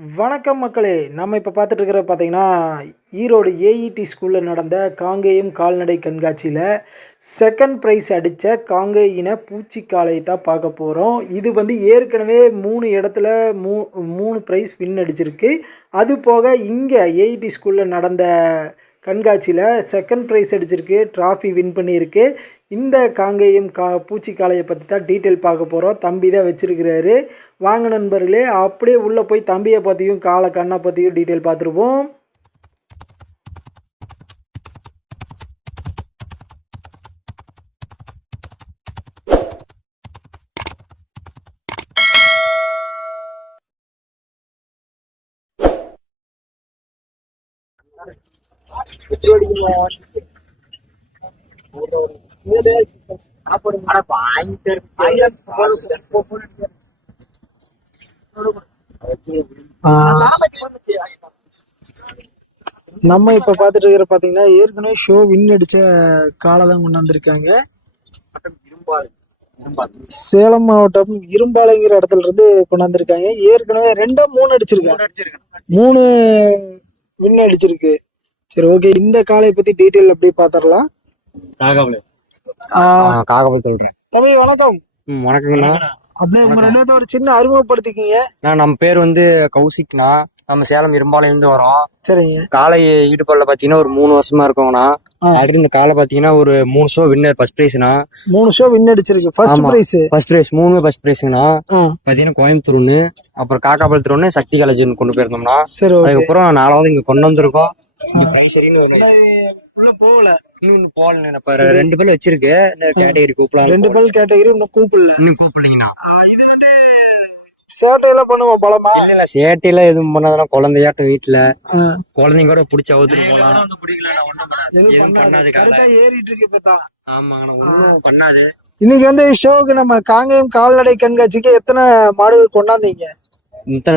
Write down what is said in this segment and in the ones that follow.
வணக்கம் மக்களே. நம்ம இப்போ பார்த்துட்டு இருக்கிற பார்த்தீங்கன்னா ஈரோடு ஏஇடி ஸ்கூலில் நடந்த காங்கேயம் கால்நடை கண்காட்சியில் செகண்ட் ப்ரைஸ் அடித்த காங்கேயின பூச்சிக்காலையை தான் பார்க்க போகிறோம் இது வந்து ஏற்கனவே மூணு இடத்துல மூ மூணு ப்ரைஸ் வின் அடிச்சிருக்கு. அது போக இங்கே ஏஇடி ஸ்கூலில் நடந்த கண்காட்சியில் செகண்ட் ப்ரைஸ் அடிச்சிருக்கு ட்ராஃபி வின் பண்ணியிருக்கு. இந்த காங்கேயம் கா பூச்சிக்காளையை பற்றி தான் டீட்டெயில் பார்க்க போகிறோம் தம்பி தான் வச்சிருக்கிறாரு. வாங்க நண்பர்களே அப்படியே உள்ளே போய் தம்பியை பற்றியும் காலை கண்ணை பற்றியும் டீட்டெயில் பார்த்துருப்போம். நம்ம இப்போ பாத்துட்டு இருக்கிற பார்த்தீங்கன்னா ஏற்கனவே ஷோ வின் அடித்த காலை தான் கொண்டாந்துருக்காங்க சேலம் மாவட்டம் இரும்பாலைங்கிற இடத்துல இருந்து கொண்டாந்துருக்காங்க ஏற்கனவே ரெண்டா மூணு அடிச்சிருக்காங்க. மூணு வின் அடிச்சிருக்கு. சரி ஓகே இந்த காலை பத்தி டீட்டெயில் அப்படியே பாத்திரலாம் காகாபுல சொல்றேன் தம்பி வணக்கம். வணக்கங்கண்ணா. அப்படியே உங்க ரெண்டு ஒரு சின்ன அறிமுகப்படுத்திக்கிங்க. நான் நம்ம பேர் வந்து கௌசிக்ண்ணா. நம்ம சேலம் இரும்பாலையில இருந்து வரோம். சரிங்க. காலை ஈடுபாடுல பாத்தீங்கன்னா ஒரு மூணு வருஷமா இருக்கோங்கண்ணா. அடுத்து இந்த காலை பாத்தீங்கன்னா ஒரு மூணு ஷோ வின்னர் ஃபர்ஸ்ட் பிரைஸ்ண்ணா மூணு ஷோ வின் அடிச்சிருக்கு. ஃபர்ஸ்ட். பிரைஸ் ஃபர்ஸ்ட் பிரைஸ் மூணுமே ஃபர்ஸ்ட் பிரைஸ்ங்கண்ணா பாத்தீங்கன்னா கோயம்புத்தூர் ஒண்ணு அப்புறம் காக்காபுரத்துல ஒண்ணு சக்தி காலேஜ் கொண்டு போயிருந்தோம்னா சரி அதுக்கப்புறம் நாலாவது இங்க கொண்டு வந்திருக்கோம். உள்ள போகல. இன்னும் போகல இப்ப ரெண்டு பேர் வச்சிருக்கு. இந்த கேட்டகரி கூப்பிடலாம் ரெண்டு பேர் கேட்டகரி இன்னும் கூப்பிடல. இன்னும் கூப்பிடலீங்கண்ணா இது வந்து சேட்டையெல்லாம் பண்ணுவோம் பழமா? இல்ல இல்ல சேட்டையில எதுவும் பண்ணாதான குழந்தையாட்டம் வீட்டுல குழந்தைங்க கூட பிடிச்ச அவுத்துட்டு போலாம். எதுவும் பண்ணாது. கரெக்டா ஏறிட்டு இருக்கு இப்பதான். ஆமாங்கண்ணா ஒண்ணும் பண்ணாது. இன்னைக்கு வந்து ஷோவுக்கு நம்ம காங்கேயம் கால்நடை கண்காட்சிக்கு எத்தனை மாடுகள் கொண்டாந்தீங்க?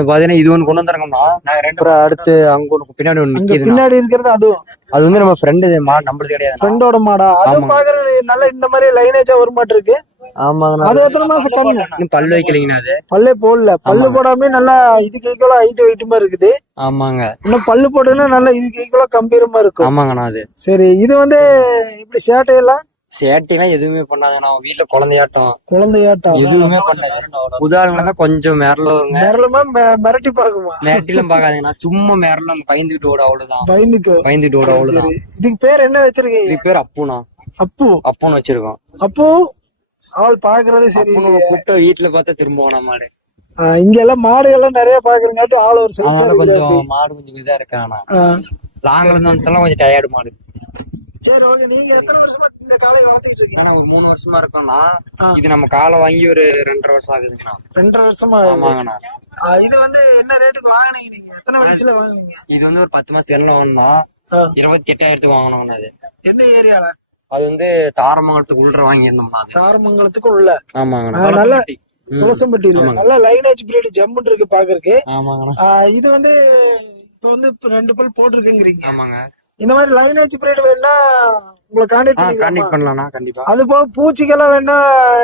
பாத்தீங்கன்னா இது ஒண்ணு கொண்டு வந்திருக்கோம்னா அப்புறம் அடுத்து அங்க ஒண்ணு பின்னாடி ஒண்ணு நிக்குதுண்ணா பின்னாடி இருக்கிறது அதுவும் அது வந்து நம்ம ஃப்ரெண்டு மா நம்மளுது கிடையாது. ஃப்ரெண்டோட மாடா. அதுவும் ஆமா. பாக்குறது நல்ல இந்த மாதிரி லைனேஜா ஒரு மாட்டு இருக்கு. ஆமாங்கண்ணா அது எத்தனை மாசம் கண்ணு இன்னும் பல்லு வைக்கலைங்கண்ணா அது. பல்லே போடல. பல்லு. போடாம நல்லா இதுக்கு ஈக்குவலா ஹைட் வெயிட்டுமா இருக்குது. ஆமாங்க. இன்னும் பல்லு போட்டுன்னா நல்லா இதுக்கு ஈக்குவலா கம்பீரமா இருக்கும். ஆமாங்கண்ணா அது. சரி இது வந்து இப்படி சேட்டையெல்லாம் சேட்டைலாம் எதுவுமே பண்ணாதுண்ணா வீட்டுல குழந்தையாட்டம். குழந்தையாட்டம். எதுவுமே பண்ணாது தான் கொஞ்சம் மேரல வருங்க மிரளுமா மி- மிரட்டி பாக்குமா மேட்டிலும் பாக்காதீங்கண்ணா சும்மா மேரல பயந்துகிட்டு ஓட அவ்வளவுதான். பயந்துக்கோ. பயந்துட்டு ஓட அவ்வளவுதான். இதுக்கு பேர் என்ன வச்சிருக்கீங்க? இது பேர் அப்புண்ணா அப்பு. அப்புன்னு வச்சிருக்கோம். அப்பு? ஆள் பாக்குறதே சரி. கூப்பிட்டு வீட்டுல பார்த்தா திரும்ப மாடு இங்க எல்லாம் மாடுகள்லாம் நிறைய பாக்குறங்காட்டி ஆள் ஒரு கொஞ்சம் மாடு கொஞ்சம் இதா இருக்கானா. லாங்ல இருந்து வந்ததெல்லாம் கொஞ்சம் டயர்டு மாடு. சரி ஓகே நீங்க எத்தனை வருஷமா இந்த காலை வளர்த்துக்கிட்டு இருக்கீங்க? ஒரு மூணு வருஷமா இருக்கோம்னா. இது நம்ம காலை வாங்கி ஒரு ரெண்டரை வருஷம் ஆகுதுங்கண்ணா. ரெண்டரை வருஷமா. ஆமாங்கண்ணா. இது வந்து என்ன ரேட்டுக்கு வாங்குனீங்க நீங்க? எத்தனை வயசுல வாங்குனீங்க? இது வந்து ஒரு பத்து மாசத்துக்கு என்ன வாங்கினா. இருபத்தி எட்டாயிரத்துக்கு வாங்கினோம்னா அது எந்த ஏரியால? அது வந்து தாரமங்கலத்துக்கு உள்ள வாங்கியிருந்தோம்னா தாரமங்கலத்துக்கு உள்ள? ஆமாங்கண்ணா. ஆ, நல்ல ஆமாங்க. நல்ல லைனேஜ் பிரீடு ஜம்முன்னு இருக்கு பாக்குறதுக்கு. இது வந்து இப்ப வந்து இப்ப ரெண்டு பல் போட்டிருக்குங்கிறீங்க. ஆமாங்க. இந்த மாதிரி லைனேஜ் பிரீடு வேணா உங்களை கான்டாக்ட் கான்டெக்ட் பண்ணலாம்ண்ணா கண்டிப்பா. அது போக பூச்சிக்கெல்லாம் வேணா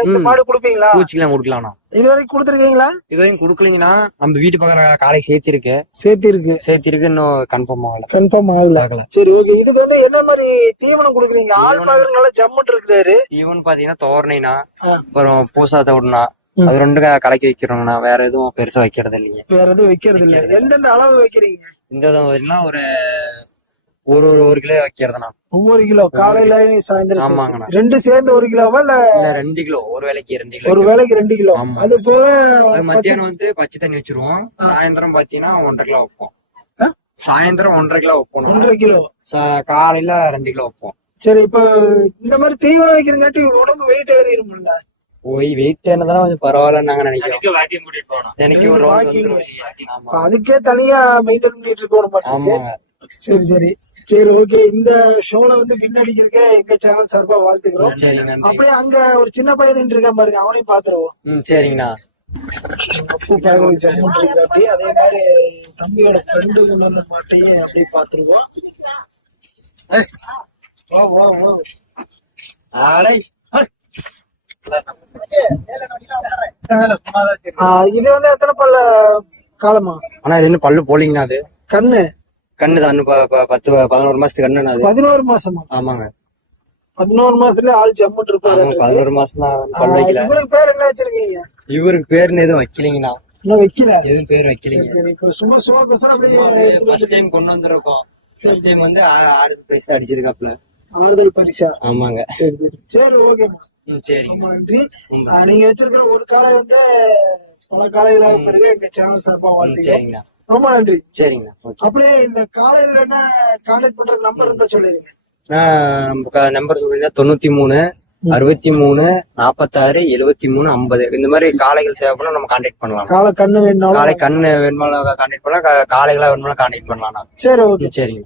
இந்த. மாடு கொடுப்பீங்களா? பூச்சிக்கெல்லாம் கொடுக்கலாம்ண்ணா. இது வரைக்கும் கொடுத்துருக்கீங்களா? இது வரைக்கும் கொடுக்கலீங்கன்னா நம்ம வீட்டு பக்கம் காலை சேர்த்திருக்கு. சேர்த்து இருக்கு சேர்த்திருக்கு இன்னும் கன்ஃபார்ம் ஆகல. கன்ஃபார்ம் ஆகல. ஆகல. சரி ஓகே இதுக்கு வந்து என்ன மாதிரி தீவனம் கொடுக்குறீங்க? ஆள் பாக்குறதுனால ஜம்முன்னு இருக்கிறாரு. ஈவன் பாத்தீங்கன்னா தோரணைனா. அப்புறம் பூசா தவிடுனா. அது ரெண்டு கலக்கி வைக்கிறோங்கண்ணா வேற எதுவும் பெருசா வைக்கிறது இல்லைங்க வேற எதுவும் வைக்கிறது இல்ல எந்தெந்த அளவு வைக்கிறீங்க? இந்த ஒரு ஒரு ஒரு ஒரு கிலோ வைக்கிறதுண்ணா. ஒவ்வொரு கிலோ காலையில சாயந்தரம் ஆமாங்கண்ணா. சேர்த்து. ரெண்டு சேர்ந்து ஒரு கிலோவா இல்ல? இல்ல ரெண்டு கிலோ. ஒரு வேலைக்கு ரெண்டு கிலோ ஒரு வேளைக்கு ரெண்டு கிலோ. அது போக மத்தியானம் வந்து பச்சை தண்ணி வச்சிருவோம். சாயந்தரம் பாத்தீங்கன்னா ஒன்றரை கிலோ வைப்போம்? சாயந்தரம் ஒன்றரை கிலோ வைப்போம். ஒன்றரை கிலோ. சா- காலையில ரெண்டு கிலோ வைப்போம். சரி இப்ப இந்த மாதிரி தீவனம் வைக்கிறங்காட்டி உடம்பு வெயிட் ஏறிடும்ல போய் வெயிட் என்னதான் கொஞ்சம் பரவாயில்லன்னு நாங்க நினைக்கிறோம் எனக்கு ஒரு. அதுக்கே தனியா மெயின்டைன் பண்ணிட்டு இருக்கணும் ஆமாங்க சரி சரி. சரி ஓகே இந்த ஷோல வந்து பின்னாடிக்கிறக்க எங்க சேனல் சார்பா வாழ்த்துக்கிறோம். அப்படியே அங்க ஒரு சின்ன பையன் நின்று இருக்கான் பாருங்க. அவனையும் பாத்துருவோம் சரிங்கண்ணா. இருக்கு அப்படியே. அதே மாதிரி தம்பியோட ஃப்ரெண்டு கொண்டு வந்த மாட்டையும் அப்படியே பாத்துருவோம் வா வா வா. ஆளை இது வந்து எத்தனை பல்ல காலமா? ஆனா இது இன்னும் பல்லு போலிங்கண்ணா அது? கண்ணு. கண்ணு தான். பத்து பதினோரு மாசத்துக்கு கண்ணுண்ணா அது. பதினோரு மாசமா? ஆமாங்க. பதினோரு மாசத்துல ஆள் ஜம்முட்டு இருப்பாரு பதினோரு மாசம் தான் இவருக்கு பேர் என்ன வச்சிருக்கீங்க? இவருக்கு பேருன்னு எதுவும் வைக்கலீங்கண்ணா. இன்னும் வைக்கல? எதுவும் பேர் வைக்கலீங்க. சும்மா சும்மா கொசரம் அப்படியே ஃபர்ஸ்ட் டைம் கொண்டு வந்திருக்கோம். ஃபர்ஸ்ட் டைம் வந்து ஆறு பிரைஸ் தான் அடிச்சிருக்காப்ல ஆறுதல் பரிசா? ஆமாங்க. சரி சரி. சரி ஓகேம்மா நீங்க வச்சிருக்கிற ஒரு காலை வந்து பல காலைகளாக பிறகு எங்க சேனல் சார்பா வாழ்த்துக்கிறோம் சரிங்கண்ணா ரொம்ப நன்றி. சரிங்கண்ணா அப்படியே இந்த காலையில என்ன கான்டாக்ட் பண்ற நம்பர் இருந்தா சொல்லிருங்க. நான் நம்பர் சொல்றீங்கன்னா தொண்ணூத்தி மூணு அறுபத்தி மூணு நாற்பத்தாறு எழுபத்தி மூணு ஐம்பது. இந்த மாதிரி காளைகள் தேவைப்படும் நம்ம கான்டாக்ட் பண்ணலாம். காலை கண்ணு வேணும்னாலும் காலை கண்ணு வேணுமாலும் கான்டாக்ட் பண்ணலாம் காளைகளா வேணுமாலும் கான்டாக்ட் பண்ணலாம். சரி ஓகே. சரிங்க.